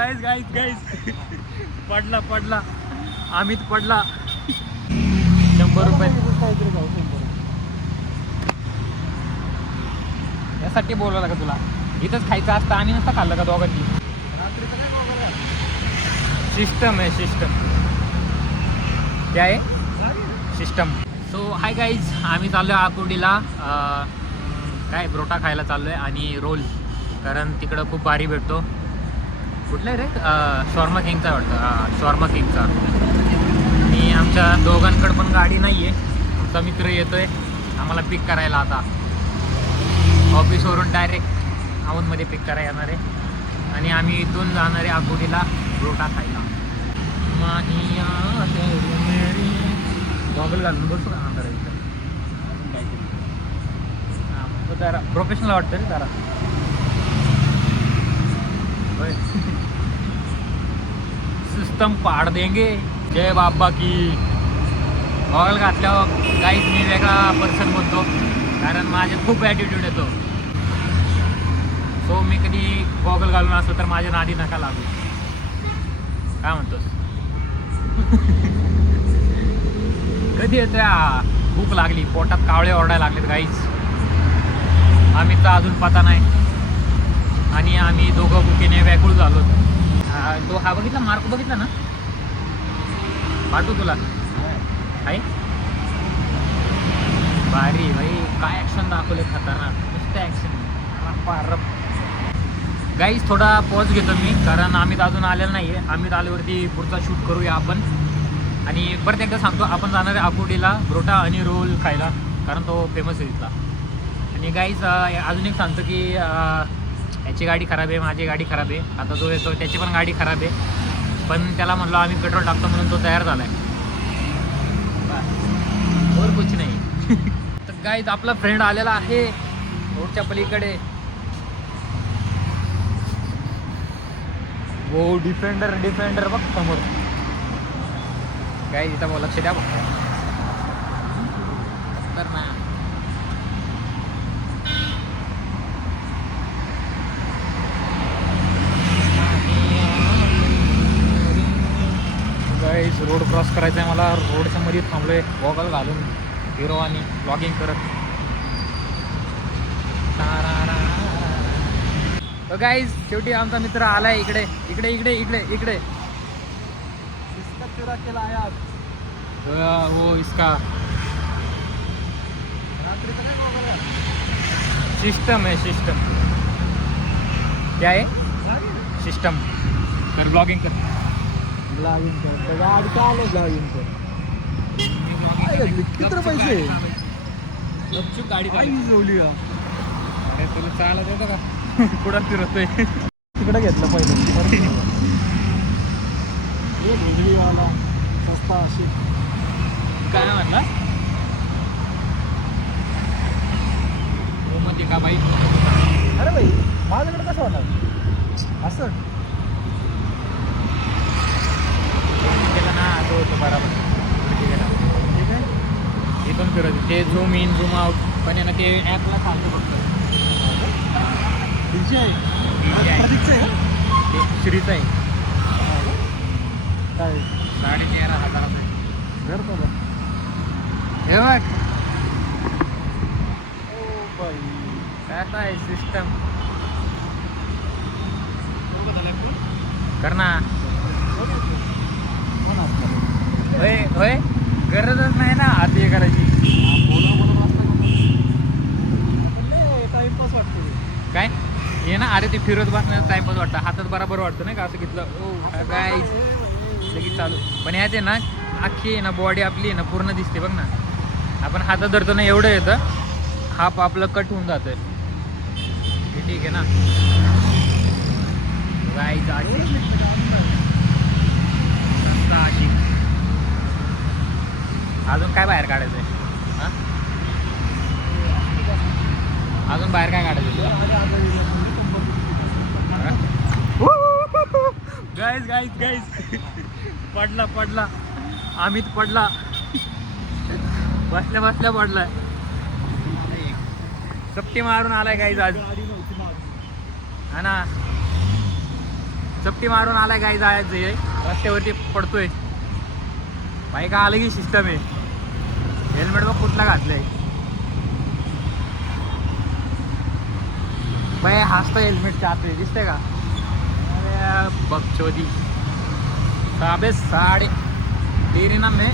Guys guys guys पडला अमित पडला. 100 रुपये यासाठी बोलवलं का तुला? इथंच खायचं असतं आणि नसतं खाल्लं का दोघांनी? सिस्टम आहे सिस्टम. क्या आहे सिस्टम. सो हाय गाईज, आम्ही चाललो आहे आकुर्डीला. काय ब्रोटा खायला चाललो आहे आणि रोल, कारण तिकडं खूप भारी भेटतो. कुठला रे? शॉर्मा किंगचा वाटतं. हां शॉर्मा किंगचा. आणि आमच्या दोघांकडं पण गाडी नाही आहे. आमचा मित्र येतो आहे आम्हाला पिक करायला. आता ऑफिसवरून डायरेक्ट औंधमध्ये पिक करायला येणार आहे आणि आम्ही इथून जाणार आहे आकुर्डीला ब्रोटा खायला. गॉगल घालून बसू का अंधार इथं? हां जरा प्रोफेशनल वाटतं रे जरा. होय सिस्टम पाड देंगे. जय बाबा की. गॉगल घातल्यावर काहीच मी वेगळा पर्सन बनतो, कारण माझे खूप ॲटिट्यूड येतो. सो मी कधी गॉगल घालून असतो तर माझ्या नादी नका लागू. काय म्हणतोस? कधी येतोय? भूक लागली, पोटात कावळे ओरडायला लागलेत गाईच. आम्ही तर अजून पता नाही आणि आम्ही दोघं भुकेने व्याकुळ झालो. तो हा बघितला, मार्क बघितला ना? पाठवू तुला. आहे भारी भाई. काय ॲक्शन दाखवले खतरनाक, नुसतं ॲक्शन. गाईज थोडा पॉज घेतो मी, कारण आम्ही अजून आलेलं नाही आहे. आम्ही आल्यावरती पुढचा शूट करूया आपण. आणि परत एकदा सांगतो, आपण जाणार आहे आकुर्डीला ब्रोटा आणि रोल खायला, कारण तो फेमस आहे तिथला. आणि गाईज अजून एक सांगतो की याची गाडी खराब आहे, माझी गाडी खराब आहे. आता जो येतो त्याची पण गाडी खराब आहे, पण त्याला म्हणलो आम्ही पेट्रोल टाकतो म्हणून तो तयार झाला आहे. और कुछ नाही. तर गाईज आपला फ्रेंड आलेला आहे रोडच्या पलीकडे. वो डिफेंडर बघ समोर. गाईज इथं लक्ष द्या बघ. तर ना गाईज रोड क्रॉस करायचा आहे मला. रोडच्या मध्ये थांबलो आहे गॉगल घालून हिरो आणि ब्लॉगिंग करत. तर गाईज शेवटी आमचा मित्र आलाय इकडे इकडे इकडे इकडे इकडे. इसका चुरा केला यार. वो इसका सिस्टम है सिस्टम. क्या है सिस्टम. कर ब्लॉगिंग कर. गाडी चालू ब्लॉगिंग कर. किती पैसे गपचूप गाडी जोली. अरे तुला चालत येतं का? पुढं फिरतोय. तिकडे घेतलं पहिलं. भेजलीवाला सस्ता अशी. काय म्हणला? हो म्हणते का बाई? अरे भाई माझ्याकडे कसं होणार असं? केलं ना तो होतो बरोबर. ठीक आहे. इथून फिरत ते झूम इन झूम आउट, पण आहे ना ते ॲपला सांगतो फक्त. तीनशे आहे. ते श्रीचं आहे. काय 13,500 आहे. घर बघा. हे बघ ओ बाई काय आहे सिस्टम. कर ना. होय होय गरजच नाही ना आत हे करायची. टाइमपास वाटतो काय हे ना? अरे ते फिरत बसण्याचा टाइमपास वाटतं. हातात बरोबर वाटतं नाही का असं घेतलं. ओ काय लगेच चालू. पण ह्यात आहे ना अख्खी आहे ना बॉडी आपली आहे ना पूर्ण दिसते बघ ना. आपण हातात धरतो ना एवढं येतं, हाफ आपलं कट होऊन जातं. हे ठीक आहे ना. गाईच अशी अजून काय बाहेर काढायचं आहे? हां अजून बाहेर काय काढायचं? गाईज गाईज गाईज पडला अमित पडला. बसल्या बसल्या पडलाय. सप्टी मारून आलाय गाईज आज. हा ना चपटी मारून आलाय गाई जायचं आहे रस्त्यावरती पडतोय भाई का आलं की सिस्टम आहे हेल्मेट बघ कुठला घातलंय बाई हसतं हेल्मेटच्या आतमध्ये दिसतंय का अरे बकचोदी साबे साडे तेरी ना मैं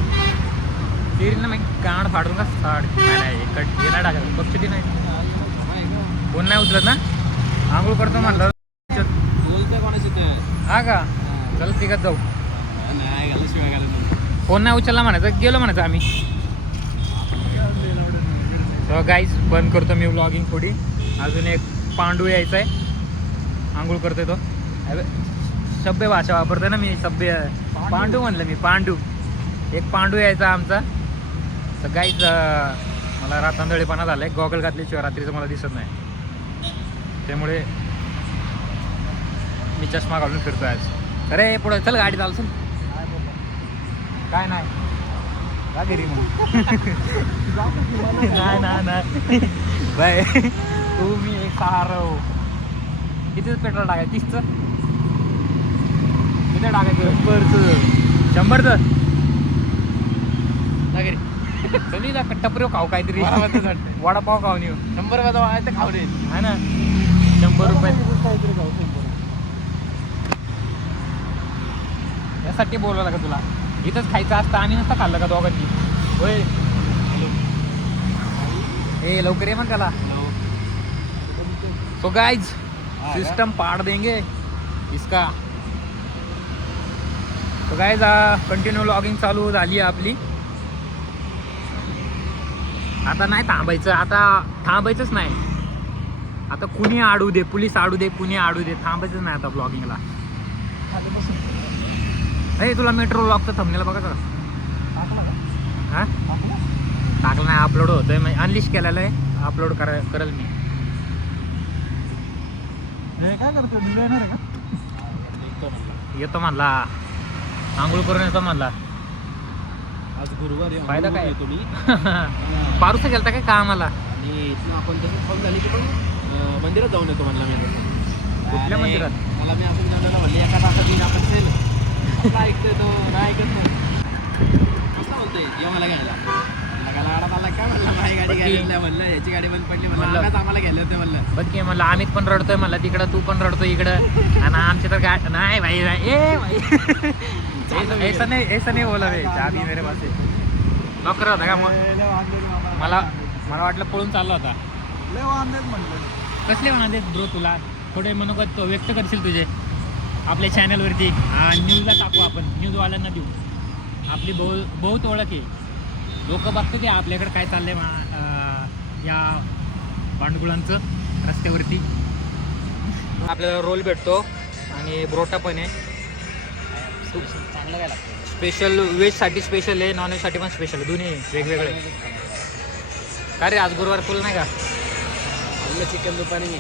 गांड फाडूंगा साडे नाही ये नाही टाकत बकचोदी नाही फोन नाही उचलत ना आंघोळ करतो म्हणलं बोलतोय कोणाशी हा का चल तिकडे जाऊ नाही घालू शिवाय घालून फोन नाही उचलला म्हणायचं गेलो म्हणायचं आम्ही गाईज बंद करतो मी व्लॉगिंग थोडी अजून एक पांडू यायचा आहे आंघोळ करतोय तो सभ्य भाषा वापरतोय ना मी सभ्य पांडू म्हणलं मी पांडू एक पांडू यायचा आमचा तर गाईज मला रातांदळीपणा झाला आहे गॉगल घातल्याशिवाय रात्रीचं मला दिसत नाही त्यामुळे मी चष्मा घालून फिरतोय आज अरे पुढं चल गाडी चालसून काय नाही का घरी मग नाही बाय तू मी एक सहारव कितीच पेट्रोल टाकाय 30चं किती टाकायचं 100चं घरी चली जा टपरे खाऊ काहीतरी वडापाव खाऊन येऊ 100 वाजता खाऊ दे है ना 100 रुपये काहीतरी खाऊ 100 यासाठी बोलवलं का तुला इथंच खायचं असतं आम्ही नसतं खाल्लं का दोघांनी होय ए लवकर ये मग त्याला सो गाइज सिस्टम पाड़ देंगे इसका तो गाइज कंटिन्यू लॉगिंग चालू झाली आहे आपली आता नाही थांबायचं आता थांबायचंच नाही आता कुणी आडू दे पोलीस आडू दे कुणी आडू दे थांबायचंच नाही आता ब्लॉगिंगला अरे तुला मेट्रो लॉकचं थंबनेल बघा जरा हां टाकलं नाही अपलोड होतंय म्हणजे अनलिश केलेलं आहे अपलोड करेल मी काय करतो मी येणार आहे का येतो म्हणला आंघोळ करून येतो म्हणला आज गुरुवार आहे फायदा काय? तुम्ही पारूसा गेलता काय कामाला आणि इथनं आपण तसं फोन झाली की पण मंदिरात जाऊन येतो म्हणला मी कुठल्या मंदिरात? मला मी असं जाणार म्हणले एका तासात येईन आपण सेल आपला ऐकतोय तो नाही ऐकत नाही कसं बोलतोय ये मला घ्यायला लाडात आला काय म्हणलं नाही गाडी घ्यायला म्हणलं याची गाडी बंद पडली म्हणलं आम्हाच आम्हाला घ्यायला होते म्हणलं बघ की म्हणलं आम्ही पण रडतोय म्हणलं तिकडं तू पण रडतोय इकडं आणि आमची तर काय नाही भाई ए भाई ऐसा नाही बोला रे चाबी मेरे पास लॉकर होता का मग मला वाटलं पळून चालला होता लय वांदेच म्हणलं कसले म्हणाले ब्रो तुला थोडे मनोगत व्यक्त करशील तुझे आपल्या चॅनलवरती न्यूजला टाकू आपण न्यूजवाल्यांना देऊ आपली बहुत ओळख आहे लोक बघते की आपल्याकडे काय चाललंय या भांडुगुळांचं रस्त्यावरती आपल्याला रोल भेटतो आणि ब्रोटा पण आहे चांगलं काय लागतं स्पेशल व्हेजसाठी स्पेशल आहे नॉन व्हेजसाठी पण स्पेशल आहे दोन्ही वेगवेगळे का रे आज गुरुवार फुल नाही का आपलं चिकन दुपारी मी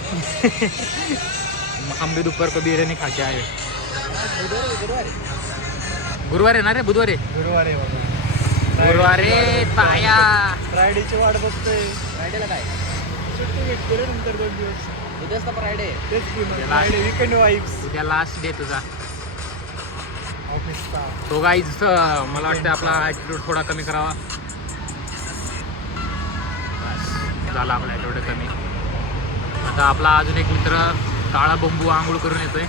हम भी दोपहर को बिर्याणी खाते आहे गुरुवार आहे ना रे बुधवार आहे गुरुवार आहे गुरुवार आहे ताया फ्रायडेची वाट बघतोय फ्रायडेला काय सुट्टी भेटते रे नंतर 2 दिवस उद्याच तर फ्रायडे तेच की फ्रायडे वीकेंड वाईब्स उद्या लास्ट डे तुझा ऑफिसचा तो गाईज मला वाटतं आपला ॲटिट्यूड थोडा कमी करावा बस झाला आपला ॲटिट्यूड कमी आता आपला अजून एक मित्र काळा बंबू आंघोळ करून येतोय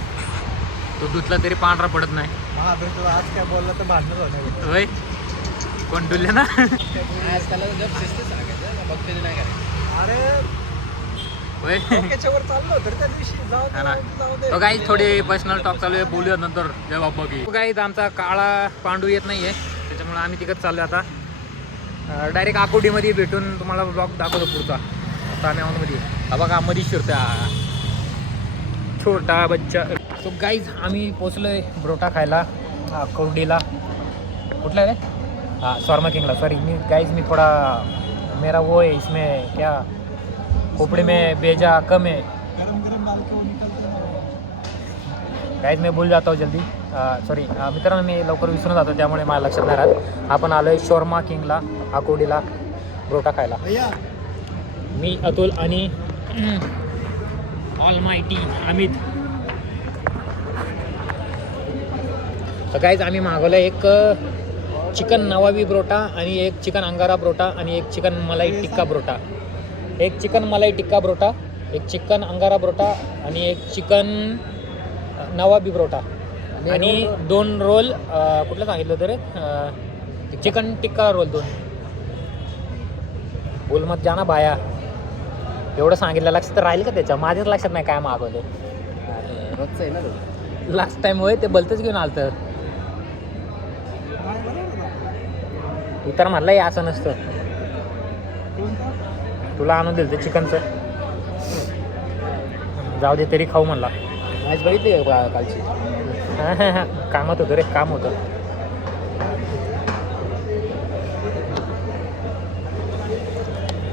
तो धुतला तरी पांढरा पडत नाही महाबीर तुला आज काय बोलला तर भांडणच होतं होय कोण डुलले ना आज त्याला जब शिस्त सांगायचं बघते नाही करायचं अरे होय त्याच्यावर चाललो तर त्या दिवशी जाऊ दे तो गाईज थोडी पर्सनल टॉक चालू आहे बोलूया नंतर जय बाबा की गाईज आमचा काळा पांडू येत नाहीये त्याच्यामुळे आम्ही तिकडे चाललो आता डायरेक्ट आकोडीमध्ये भेटून तुम्हाला ब्लॉग दाखवतो पुढचा आता आम्ही औंधमध्ये हा बघा मध्ये शिरतोय छोटा बच्चा सो गाईज आम्ही पोचलोय ब्रोटा खायला आकोडीला कुठला रे हाँ शॉर्मा किंगला सॉरी मी थोड़ा मेरा वो है इसमें क्या खोपड़ी में बेजा कम है गरम गरम डाल के वो निकलते गाईज मैं भूल जाता हूँ जल्दी सॉरी मित्रांनो मी लवकर विसरून जातो त्यामुळे मला लक्षात नाही राहत आपण आलो आहे शॉर्मा किंगला आकोडीला ब्रोटा खायला भैया मी अतुल आणि ऑल मायटी अमित तर गाईज आम्ही मागवलं एक चिकन नवाबी ब्रोटा आणि एक चिकन अंगारा ब्रोटा आणि एक चिकन मलाई टिक्का ब्रोटा. एक चिकन मलाई टिक्का ब्रोटा, एक चिकन अंगारा ब्रोटा आणि एक चिकन नवाबी ब्रोटा आणि 2 रोल कुठलं सांगितलं होतं रे? चिकन टिक्का रोल 2. बोल मत जाना भाया. एवढं सांगितलं लक्षात राहील का त्याच्या? माझ्याच लक्षात नाही काय मागवले. रोजचं आहे ना तो. लास्ट टाइम होय ते भलतंच घेऊन आलतं. तू तर म्हणला हे असं नसतं. तुला आणून दिलं ते चिकनचं. जाऊ दे तरी खाऊ म्हणला. मॅच बघितली का कालची? कामात होतं रे, काम होतं.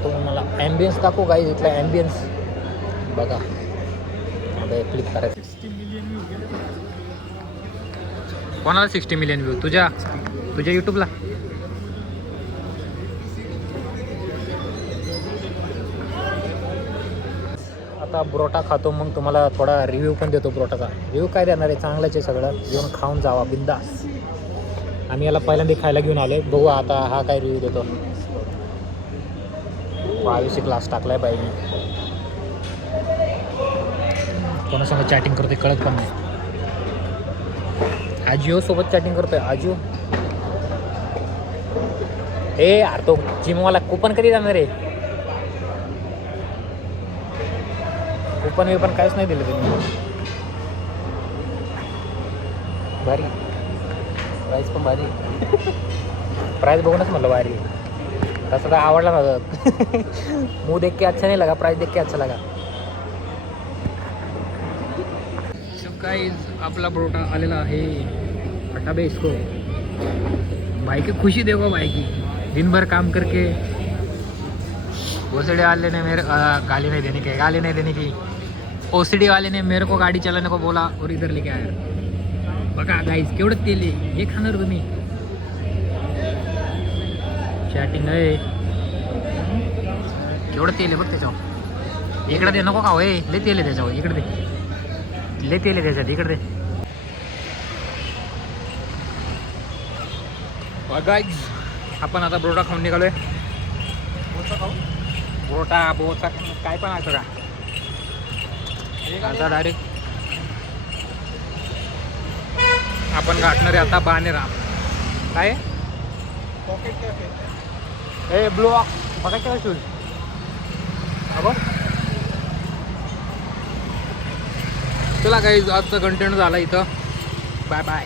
तो मला ॲम्बियन्स दाखवू गाईज. इथला ॲम्बियन्स बघा. आता क्लिक करायचं. कोणाला 60 मिलियन व्ह्यू? तुझ्या यूट्यूबला? आता ब्रोटा खातो, मग तुम्हाला थोडा रिव्ह्यू पण देतो ब्रोटाचा. रिव्ह्यू काय देणार आहे? चांगलंच आहे सगळं. येऊन खाऊन जावा बिंदास. आम्ही याला पहिल्यांदा खायला घेऊन आले. बघू आता हा काय रिव्ह्यू देतो. 22 क्लास टाकलाय पाहिजे. कोणासंग चॅटिंग करतोय कळत पण नाही. आजिओ सोबत चॅटिंग करतोय. आजिओ यार तो जिमवाला कूपन कधी जाणार आहे? कूपन काहीच नाही दिलं तुम्ही. भारी प्राईस पण भारी. प्राइस बघूनच म्हटलं भारी. तसं तर आवडला नव्हतं. मुंह देख के अच्छा नहीं लगा, प्राइस देख के अच्छा लगा. गाइस आपला ब्रोटा आलेला आहे. हटा बे इसको. भाई की खुशी देखो भाई की. दिन भर काम करके ओसीडी वाले ने मेरे गाली नहीं देने की. ओसीडी वाले ने मेरे को गाड़ी चलाने को बोला और इधर लेके आया. बघा गाईज केवढं तेल आहे. हे खाणार तुम्ही? चॅटिंग आहे. केवढं तेल आहे बघ त्याच्यावर. इकडे दे नको का होय. लय तेल आहे त्याच्यावर. इकडे दे. लय तेल आहे त्याच्यात. इकडे दे. गाईज आपण आता ब्रोटा खाऊन निघालोय. ब्रोटा बोचा काय पण असं का. आता डायरेक्ट आपण गाठणार आहे आता बाणेराम. काय पॉकेट कॅफे. ब्लॉक बघायचं शूज. अगो चला गाईज आजचा कंटेंट झाला इथं. Bye bye.